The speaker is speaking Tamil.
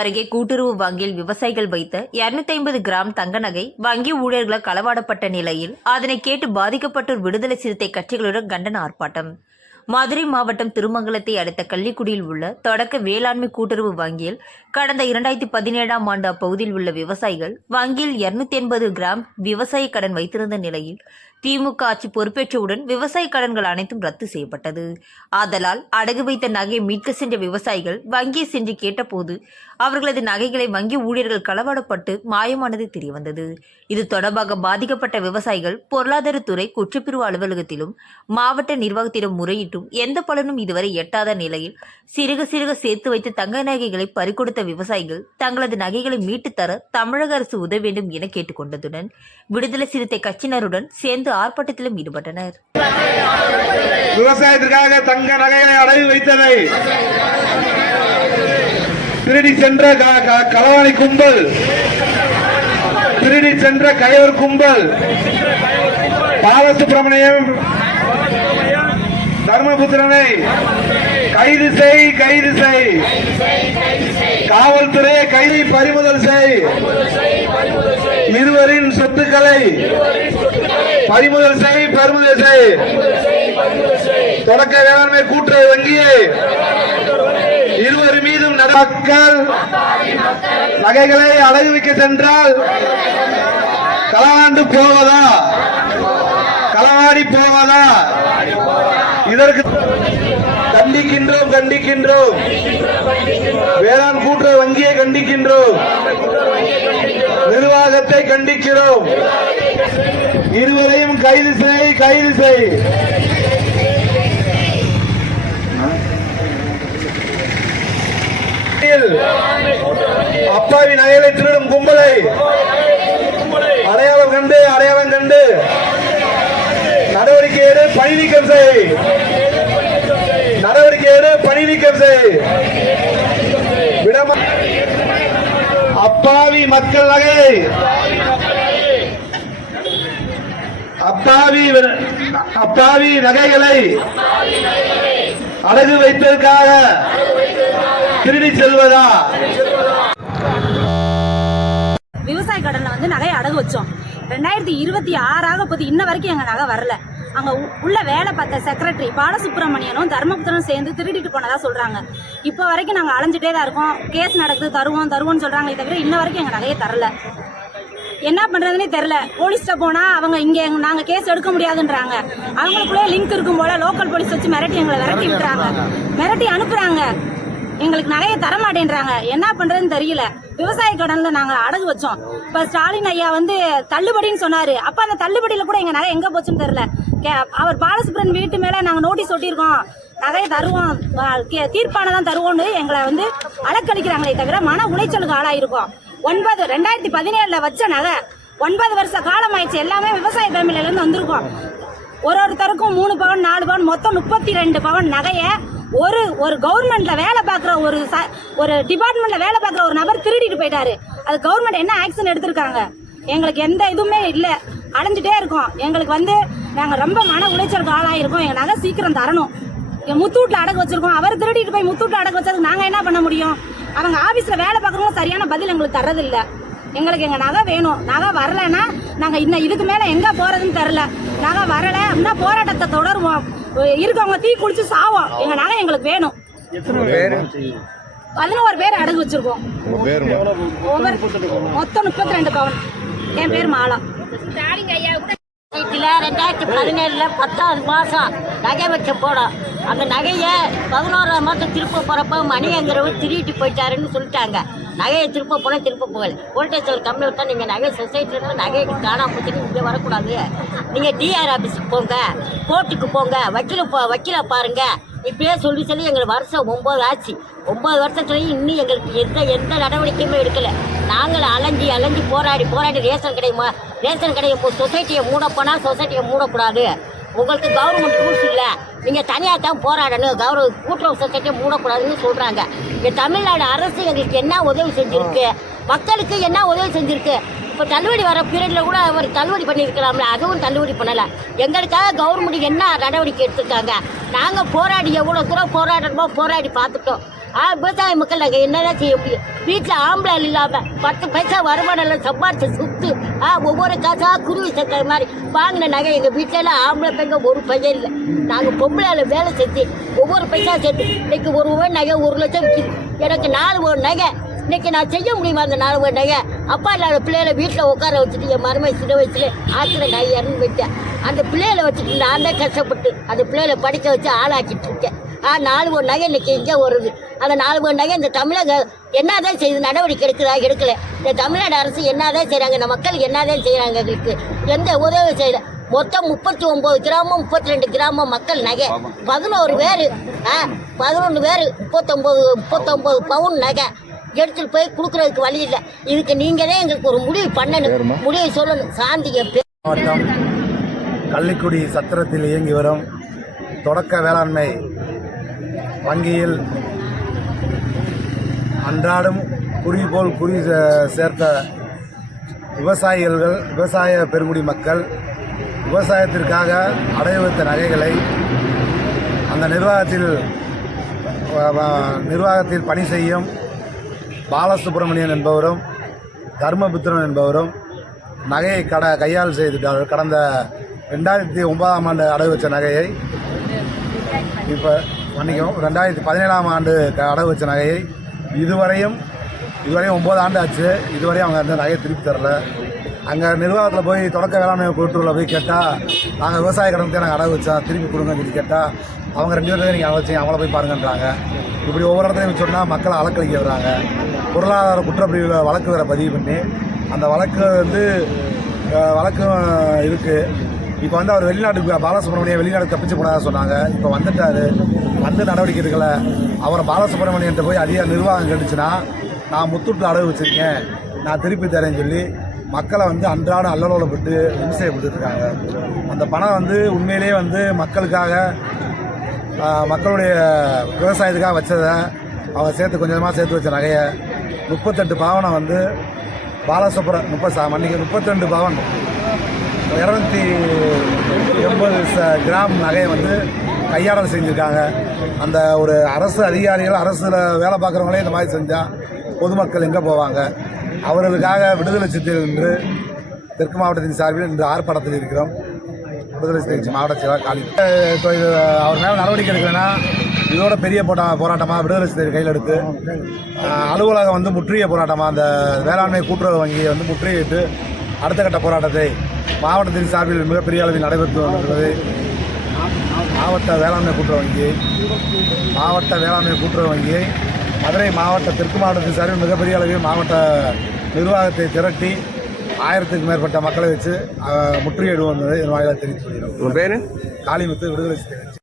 அருகே கூட்டுறவு வங்கியில் விவசாயிகள் வைத்த 250 ஐம்பது கிராம் தங்க நகை வங்கி ஊழியர்களால் களவாடப்பட்ட நிலையில் அதனை கேட்டு பாதிக்கப்பட்டோர் விடுதலை சிறுத்தை கட்சிகளுடன் கண்டன ஆர்ப்பாட்டம். மதுரை மாவட்டம் திருமங்கலத்தை அடுத்த கள்ளிக்குடியில் உள்ள தொடக்க வேளாண்மை கூட்டுறவு வங்கியில் கடந்த இரண்டாயிரத்தி பதினேழாம் ஆண்டு அப்பகுதியில் உள்ள விவசாயிகள் வங்கியில் 280 எண்பது கிராம் விவசாய கடன் வைத்திருந்த நிலையில் திமுக ஆட்சி பொறுப்பேற்றவுடன் விவசாய கடன்கள் அனைத்தும் ரத்து செய்யப்பட்டது. ஆதலால் அடகு வைத்த நகையை மீட்க சென்ற விவசாயிகள் வங்கியை சென்று கேட்டபோது அவர்களது நகைகளை வங்கி ஊழியர்கள் களவாடப்பட்டு மாயமானது தெரியவந்தது. இது தொடர்பாக பாதிக்கப்பட்ட விவசாயிகள் பொருளாதாரத்துறை குற்றப்பிரிவு அலுவலகத்திலும் மாவட்ட நிர்வாகத்திடம் முறையிட்டும் எந்த பலனும் இதுவரை எட்டாத நிலையில் சிறுக சிறுக சேர்த்து வைத்த தங்க நகைகளை பறிகொடுத்த விவசாயிகள் தங்களது நகைகளை மீட்டுத் தர தமிழக அரசு உதவ வேண்டும் என கேட்டுக்கொண்டதுடன் விடுதலை சிறுத்தை கட்சியினருடன் சேர்ந்து ஆர்ப்பாட்டத்திலும் ஈடுபட்டனர். விவசாயத்திற்காக தங்க நகைகளை அடகு வைத்ததை திருடி சென்ற க- க- களவாணி கும்பல் திருடி சென்ற கயவர் கும்பல் பாலசுப்பிரமணியம் தர்மபுத்திரனை கைது செய் கைது செய். காவல்துறையை கைதை பறிமுதல் செய். இருவரின் சொத்துக்களை பறிமுதல் செய் பறிமுதல் செய். தொடக்க வேளாண்மை கூட்டுறவு வங்கியை. இருவர் மீதும் நடக்கல் மக்கள் நகைகளை அடகு வைக்க சென்றால் களவாண்டு போவதா? களவாடி போவதா? இதற்கு கண்டிக்கின்றோம் கண்டிக்கின்றோம். வேளாண் கூட்டுறவு வங்கியை கண்டிக்கின்றோம். நிர்வாகத்தை கண்டிக்கிறோம். இருவரையும் கைது செய் கைது செய். அப்பாவி நகைகளை திருடும் கும்பலை அடையாளம் கண்டு அடையாளம் கண்டு. நடவடிக்கை எடு பணி நீக்கம் செய். நடவடிக்கை எடு பணி நீக்கம் செய். விடமா அப்பாவி மக்கள் நகை அப்பாவி அப்பாவி நகைகளை அழகு வைப்பதற்காக திருடி செல்வதா? விவசாய கடன்ல வந்து நகையை அடகு வச்சோம். ரெண்டாயிரத்தி இருபத்தி ஆறாக போது இன்ன வரைக்கும் எங்க நகை வரல. அங்க உள்ள வேலை பார்த்த செக்ரட்டரி பாலசுப்ரமணியனும் தர்மபுத்திரனும் சேர்ந்து திருடிட்டு போனதா சொல்றாங்க. இப்போ வரைக்கும் நாங்க அலைஞ்சிட்டே தான் இருக்கோம். கேஸ் நடக்குது தருவோம் தருவோம்னு சொல்றாங்களே தவிர இன்ன வரைக்கும் எங்க நகையை தரல. என்ன பண்றதுனே தெரியல. போலீஸ்ட்ட போனா அவங்க இங்க எங்க- நாங்க கேஸ் எடுக்க முடியாதுன்றாங்க. அவங்களுக்குள்ளே லிங்க் இருக்கும் போல லோக்கல் போலீஸ் வச்சு மிரட்டி எங்களை விரட்டி விட்டுறாங்க. மிரட்டி அனுப்புறாங்க. எங்களுக்கு நகையை தர மாட்டேன்றாங்க. என்ன பண்றதுன்னு தெரியல. விவசாய கடன்ல நாங்க அடகு வச்சோம். இப்ப ஸ்டாலின் ஐயா வந்து தள்ளுபடின்னு சொன்னாரு. அப்ப அந்த தள்ளுபடியில கூட எங்க நகை எங்க போச்சுன்னு தெரியல. அவர் பாலசுப்ரன் வீட்டு மேல நாங்க நோட்டீஸ் ஒட்டியிருக்கோம். நகையை தருவோம். அஹ் கே- தீர்ப்பானை தான் தருவோம்னு எங்களை வந்து அலக்களிக்கிறாங்களே தவிர மன உளைச்சலுக்கு ஆளாயிருக்கோம். ஒன்பது ரெண்டாயிரத்தி பதினேழுல வச்ச நகை ஒன்பது வருஷ காலம் ஆயிடுச்சு எல்லாமே விவசாய ஃபேமிலில இருந்து வந்திருக்கோம். ஒரு ஒருத்தருக்கும் மூணு பவன் நாலு பவன் மொத்தம் முப்பத்தி ரெண்டு பவன் நகையை ஒரு ஒரு கவர்மெண்ட்ல வேலை பார்க்குற ஒரு ச- ஒரு டிபார்ட்மெண்ட்ல வேலை பார்க்குற ஒரு நபர் திருடிட்டு போயிட்டாரு. அது கவர்மெண்ட் என்ன ஆக்ஷன் எடுத்திருக்காங்க? எங்களுக்கு எந்த இதுவுமே இல்லை. அலைஞ்சிட்டே இருக்கோம். எங்களுக்கு வந்து நாங்கள் ரொம்ப மன உளைச்சலுக்கு ஆளாயிருக்கோம். எங்கள் நகை சீக்கிரம் தரணும். இங்க முத்தூட்டில் அடகு வச்சிருக்கோம். அவர் திருடிட்டு போய் முத்தூட்டில் அடகு வச்சதுக்கு நாங்கள் என்ன பண்ண முடியும்? அவங்க ஆபீஸ்ல வேலை பார்க்குறவங்க சரியான பதில் எங்களுக்கு தர்றதில்ல. எங்களுக்கு எங்க நகை வேணும். நகை வரலைன்னா நாங்க இன்னும் இதுக்கு மேல எங்க போறதுன்னு தெரியல. நகை வரல அப்படின்னா போராட்டத்தை தொடருவோம். இருக்கவங்க தீ குளிச்சு சாவோம். எங்க நகை எங்களுக்கு வேணும். பதினோரு பேர் அடகு வச்சிருக்கோம். மொத்தம் முப்பத்தி ரெண்டு பவுன். என் பேர் மாலா. மாதத்தில் ரெண்டாயிரத்தி பதினேழில் பத்தாவது மாதம் நகை வச்ச போடும் அந்த நகையை பதினோராம் மாதம் திருப்ப போகிறப்ப மணிங்கிறவர் திருட்டு போயிட்டாருன்னு சொல்லிட்டாங்க. நகையை திருப்ப போனால் திருப்ப போகல. வோல்டேஜ் கம்மி தான் நீங்கள் நகை சொசைட்டில இருந்து நகையை காணாம போச்சுன்னு வரக்கூடாது. நீங்கள் டிஆர் ஆஃபீஸுக்கு போங்க கோர்ட்டுக்கு போங்க வக்கீல போ வக்கீலை பாருங்கள் இப்படியே சொல்லி சொல்லி எங்களுக்கு வருஷம் ஒம்பது ஆச்சு. ஒம்பது வருஷத்துலயும் இன்னும் எங்களுக்கு எந்த எந்த நடவடிக்கையுமே எடுக்கலை. நாங்கள் அலைஞ்சி அலைஞ்சி போராடி போராடி ரேஷன் கிடைக்குமா ரேஷன் கடையை சொசைட்டியை மூடப்போனால் சொசைட்டியை மூடக்கூடாது. உங்களுக்கு கவர்மெண்ட் ரூல்ஸ் இல்லை. நீங்கள் தனியாக தான் போராடணும். கவர்மெண்ட் கூட்டுறவு சொசைட்டியை மூடக்கூடாதுன்னு சொல்கிறாங்க இங்கே தமிழ்நாடு அரசு எங்களுக்கு என்ன உதவி செஞ்சுருக்கு? மக்களுக்கு என்ன உதவி செஞ்சுருக்கு? இப்போ தள்ளுபடி வர பீரியடில் கூட அவர் தள்ளுபடி பண்ணியிருக்கலாம்ல. அதுவும் தள்ளுபடி பண்ணலை. எங்களுக்காக கவர்மெண்ட் என்ன நடவடிக்கை எடுத்திருக்காங்க? நாங்கள் போராடி எவ்வளோ தூரம் போராடணுமோ போராடி பார்த்துட்டோம். ஆ விவசாய மக்கள் நாங்கள் என்னதான் செய்ய முடியும்? வீட்டில் ஆம்பளை இல்லாமல் பத்து பைசா வருமானம் எல்லாம் சம்பாரித்து சுத்து ஆ ஒவ்வொரு காசாக குருவி சக்கர மாதிரி வாங்கின நகை எங்கள் வீட்டிலலாம் ஆம்பளை பெங்க ஒரு பையன் இல்லை. நாங்கள் பொம்பளையில் வேலை செஞ்சு ஒவ்வொரு பைசா சேர்த்து இன்னைக்கு ஒரு ரூபாய் நகை ஒரு லட்சம் விற்கிது எனக்கு நாலு ஒரு நகை. இன்னைக்கு நான் செய்ய முடியுமா அந்த நாலு ஒரு நகை? அப்பா இல்லாத பிள்ளைகளை வீட்டில் உட்கார வச்சுட்டு என் மருமை சின்ன வயசுல ஆற்றுல நான் இறந்து போயிட்டேன் அந்த பிள்ளைகளை வச்சுட்டு நான் தான் கஷ்டப்பட்டு அந்த பிள்ளைகளை படிக்க வச்சு ஆளாக்கிட்டு இருக்கேன். நாலு ஒரு நகை இன்னைக்கு எங்கே வருது. அந்த நாலு ஒரு நகை இந்த தமிழக என்னதான் செய்யுது நடவடிக்கை எடுக்குதா எடுக்கல. இந்த தமிழ்நாடு அரசு என்னதான் செய்கிறாங்க இந்த மக்கள் என்னதான் செய்கிறாங்க எங்களுக்கு எந்த உதவி செய்யல. மொத்தம் முப்பத்தி ஒம்பது கிராமம் முப்பத்தி ரெண்டு கிராமம் மக்கள் நகை. பதினோரு பேர் ஆ பதினொன்று பேர் முப்பத்தொம்பது முப்பத்தொம்பது பவுன் நகை எடுத்துட்டு போய் கொடுக்குறதுக்கு வழி இல்லை. இதுக்கு நீங்கள் தான் எங்களுக்கு ஒரு முடிவு பண்ணணும். முடிவு சொல்லணும். சாந்திய பேர். மாவட்டம் கள்ளிக்குடி சத்திரத்தில் இயங்கி வரும் தொடக்க வேளாண்மை வங்கியில் அன்றாடம் குறி போல் குறி சே- சேர்த்த விவசாயிகள் விவசாய பெருங்குடி மக்கள் விவசாயத்திற்காக அடைய வைத்த நகைகளை அந்த நிர்வாகத்தில் நிர்வாகத்தில் பணி செய்யும் பாலசுப்ரமணியன் என்பவரும் தர்மபுத்திரன் என்பவரும் நகையை கட கையால் செய்துட்டார்கள் கடந்த ரெண்டாயிரத்தி ஒன்பதாம் ஆண்டு அடகு வச்ச நகையை இப்போ மன்னிக்கும் ரெண்டாயிரத்தி பதினேழாம் ஆண்டு க- அடகு வச்ச நகையை இதுவரையும் இதுவரையும் ஒம்பது ஆண்டு ஆச்சு இதுவரையும் அவங்க அந்த நகையை திருப்பி தரல. அங்கே நிர்வாகத்தில் போய் தொடக்க வேளாண்மை கூட்டுறவில் போய் கேட்டால் நாங்கள் விவசாய கடனுக்கு நாங்கள் அடகு வச்சோம் திருப்பி கொடுங்கன்னு சொல்லி கேட்டால் அவங்க ரெண்டு பேரும் நீங்கள் அழைச்சிங்க அவங்கள போய் பாருங்கன்றாங்க. இப்படி ஒவ்வொரு இடத்துலையும் சொன்னால் மக்களை அலக்கழிக்க வர்றாங்க. பொருளாதார குற்றப்பிரிவில் வழக்கு வேறு பதிவு பண்ணி அந்த வழக்கு வந்து வழக்கு வழக்கும் இருக்குது இப்போ வந்து அவர் வெளிநாட்டுக்கு பாலசுப்ரமணியம் வெளிநாடு தப்பிச்சு போனதாக சொன்னாங்க. இப்போ வந்துட்டாரு. வந்து நடவடிக்கை எடுக்கல. அவரை பாலசுப்ரமணியன்ட்ட போய் அதிக நிர்வாகம் கட்டுச்சுன்னா நான் முத்துட்டில் அடகு வச்சுருக்கேன். நான் திருப்பி தரேன்னு சொல்லி மக்களை வந்து அன்றாடம் அல்லலோலப்பட்டு இம்சையப்பட்டு அந்த பணம் வந்து உண்மையிலேயே வந்து மக்களுக்காக மக்களுடைய விவசாயத்துக்காக வச்சதை அவங்க சேர்த்து கொஞ்சமாக சேர்த்து வச்ச நகையை முப்பத்தெட்டு பாவனை வந்து பாலசுப்ர முப்பது சா மன்னிக்க முப்பத்தெண்டு பவன் இரநூத்தி எண்பது ச கிராம் நகையை வந்து கையாடல் செஞ்சுருக்காங்க. அந்த ஒரு அரசு அதிகாரிகள் அரசில் வேலை பார்க்குறவங்களே இந்த மாதிரி செஞ்சால் பொதுமக்கள் எங்கே போவாங்க? அவர்களுக்காக விடுதலை சிறுத்தைகள் என்று தெற்கு மாவட்டத்தின் சார்பில் இன்று ஆர்ப்பாட்டத்தில் இருக்கிறோம். விடுதலை சிறுத்தை மாவட்ட செயலாளர் காலி இப்போ இது அவர் மேலே நடவடிக்கை எடுக்கலைன்னா இதோட பெரிய போட்டா போராட்டமாக விடுதலை சிறுத்தை கையில் எடுத்து அலுவலகம் வந்து முற்றிய போராட்டமாக அந்த வேளாண்மை கூட்டுறவு வங்கியை வந்து முற்றுகையிட்டு அடுத்த கட்ட போராட்டத்தை மாவட்டத்தின் சார்பில் மிகப்பெரிய அளவில் நடைபெற்று வருகிறது மாவட்ட வேளாண்மை கூட்டுறவு வங்கி மாவட்ட வேளாண்மை கூட்டுறவு வங்கியை மதுரை மாவட்ட தெற்கு மாவட்டத்தின் சார்பில் மிகப்பெரிய அளவில் மாவட்ட நிர்வாகத்தை திரட்டி ஆயிரத்துக்கு மேற்பட்ட மக்களை வச்சு முற்றுகையிடுவோம் என்பதை என் வாயிலாக தெரிவித்து பேர்? காளிமுத்து விடுதலை